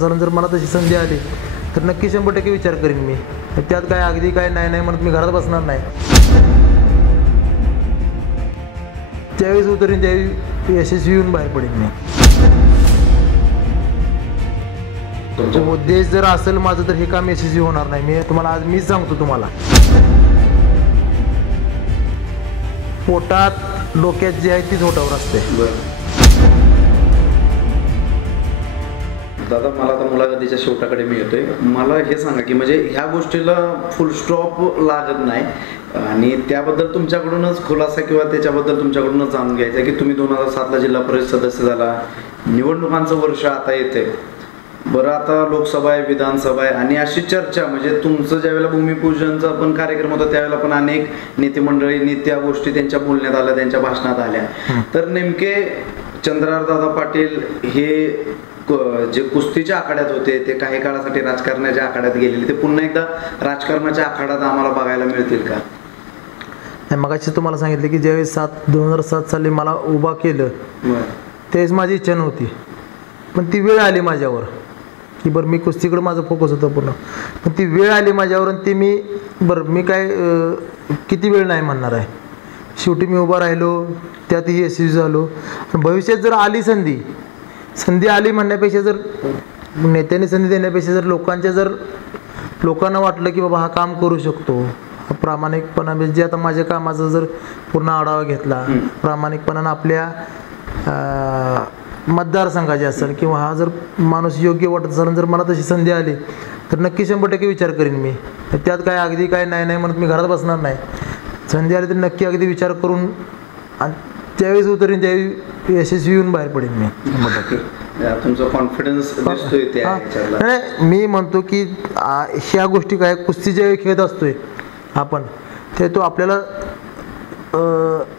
Sir जर मला तशी संधी आली तर नक्की 100% विचार करीन मी. त्यात काय अगदी काय नाही म्हणत मी घरात बसणार नाही. ज्यावेळेस उतरीन त्यावेळी यशस्वी येऊन बाहेर पडेन मी. उद्देश जर असेल माझं तर हे काम यशस्वी होणार नाही. मी तुम्हाला आज मीच सांगतो तुम्हाला. पोटात डोक्यात जी आहे तीच ओठावर असते. दादा मला आता मुलाखतीच्या शेवटाकडे मी येतोय. मला हे सांगा की म्हणजे ह्या गोष्टीला फुल स्टॉप लागत नाही आणि त्याबद्दल तुमच्याकडूनच खुलासा किंवा त्याच्याबद्दल तुमच्याकडूनच जाणून घ्यायचं आहे की तुम्ही 2007ला जिल्हा परिषद सदस्य झाला. निवडणुकांचं वर्ष आता येते. बरं आता लोकसभा आहे, विधानसभा आहे आणि अशी चर्चा म्हणजे तुमचं ज्यावेळेला भूमिपूजनचा पण कार्यक्रम होता त्यावेळेला पण अनेक नेते मंडळींनी त्या गोष्टी त्यांच्या बोलण्यात आल्या, त्यांच्या भाषणात आल्या. तर नेमके चंद्रहारदादा पाटील हे जे कुस्तीच्या आखाड्यात होते ते काही काळासाठी राजकारणाच्या आखाड्यात गेलेले, ते पुन्हा एकदा राजकारणाच्या आखाड्यात आम्हाला बघायला मिळतील का? नाही, मगाशी तुम्हाला सांगितलं की ज्यावेळेस 2007 साली मला उभा केलं त्यावेळेस माझी इच्छा नव्हती, पण ती वेळ आली माझ्यावर की बरं मी कुस्तीकडे माझं फोकस होतं पूर्ण. पण ती वेळ आली माझ्यावर आणि ती मी काय किती वेळ नाही म्हणणार आहे. शेवटी मी उभा राहिलो, त्यातही यशस्वी झालो. भविष्यात जर आली संधी आली म्हणण्यापेक्षा, जर नेत्यांनी संधी देण्यापेक्षा जर लोकांना वाटलं की बाबा हा काम करू शकतो, हा प्रामाणिकपणा जे आता माझ्या कामाचा जर पूर्ण आढावा घेतला प्रामाणिकपणानं आपल्या मतदारसंघाचे असेल किंवा हा जर माणूस योग्य वाटत असेल, जर मला तशी संधी आली तर नक्की 100% विचार करीन मी. त्यात काय अगदी काय नाही म्हणत मी घरात बसणार नाही. संधी आली तर नक्की अगदी विचार करून आणि त्यावेळेस उतरीन त्यावेळी यशस्वी येऊन बाहेर पडेन मी. तुमचा कॉन्फिडन्स दिसतोय त्या. मी म्हणतो की ह्या गोष्टी काय कुस्ती ज्यावेळी खेळत असतोय आपण ते तो आपल्याला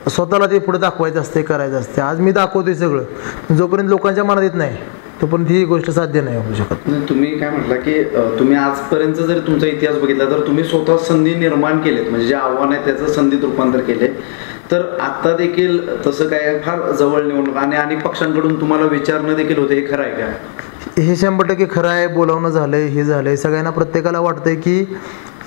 स्वतःला ते पुढे दाखवायचं असते, करायचं असते. आज मी दाखवतोय सगळं, जोपर्यंत लोकांच्या मनात येत नाही तोपर्यंत ही गोष्ट साध्य नाही होऊ शकत. तुम्ही काय म्हटलं की तुम्ही आजपर्यंत जर तुमचा इतिहास बघितला तर तुम्ही स्वतः संधी निर्माण केलेत, म्हणजे जे आव्हान आहे त्याचं संधीत रूपांतर केले. तर आता देखील तसं काय फार जवळ निवडणूक आणि अनेक पक्षांकडून तुम्हाला विचारणं देखील होते, हे खरं आहे का? हे 100% खरं आहे. बोलावणं झालंय, हे झालंय. सगळ्यांना प्रत्येकाला वाटतंय की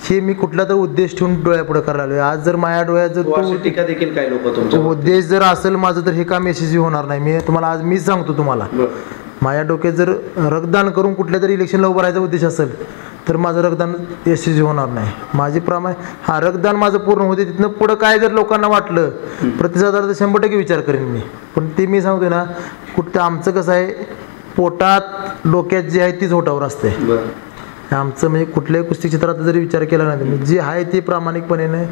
हे मी कुठला तर उद्देश ठेवून डोळ्यापुढे करायला लागलोय. आज जर माझ्या डोळ्यात जर टीका देखील काही लोक तुमच्या उद्देश जर असेल माझं तर हे काम यशस्वी होणार नाही. मी तुम्हाला आज मीच सांगतो तुम्हाला. माझ्या डोक्यात जर रक्तदान करून कुठल्या तरी इलेक्शनला उभं राहायचा उद्देश असेल तर माझं रक्तदान यशस्वी होणार नाही. माझी रक्तदान माझं पूर्ण होते. तिथनं पुढं काय जर लोकांना वाटलं प्रतिसाद तर 100% विचार करेन मी. पण ते मी सांगतोय ना, कुठं आमचं कसं आहे, पोटात डोक्यात जी आहे तीच ओठावर असते. आमचं म्हणजे कुठल्याही कुस्ती क्षेत्रात जरी विचार केला नाही, जे आहे ते प्रामाणिकपणे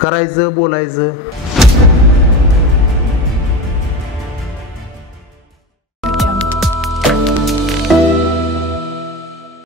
करायचं, बोलायचं.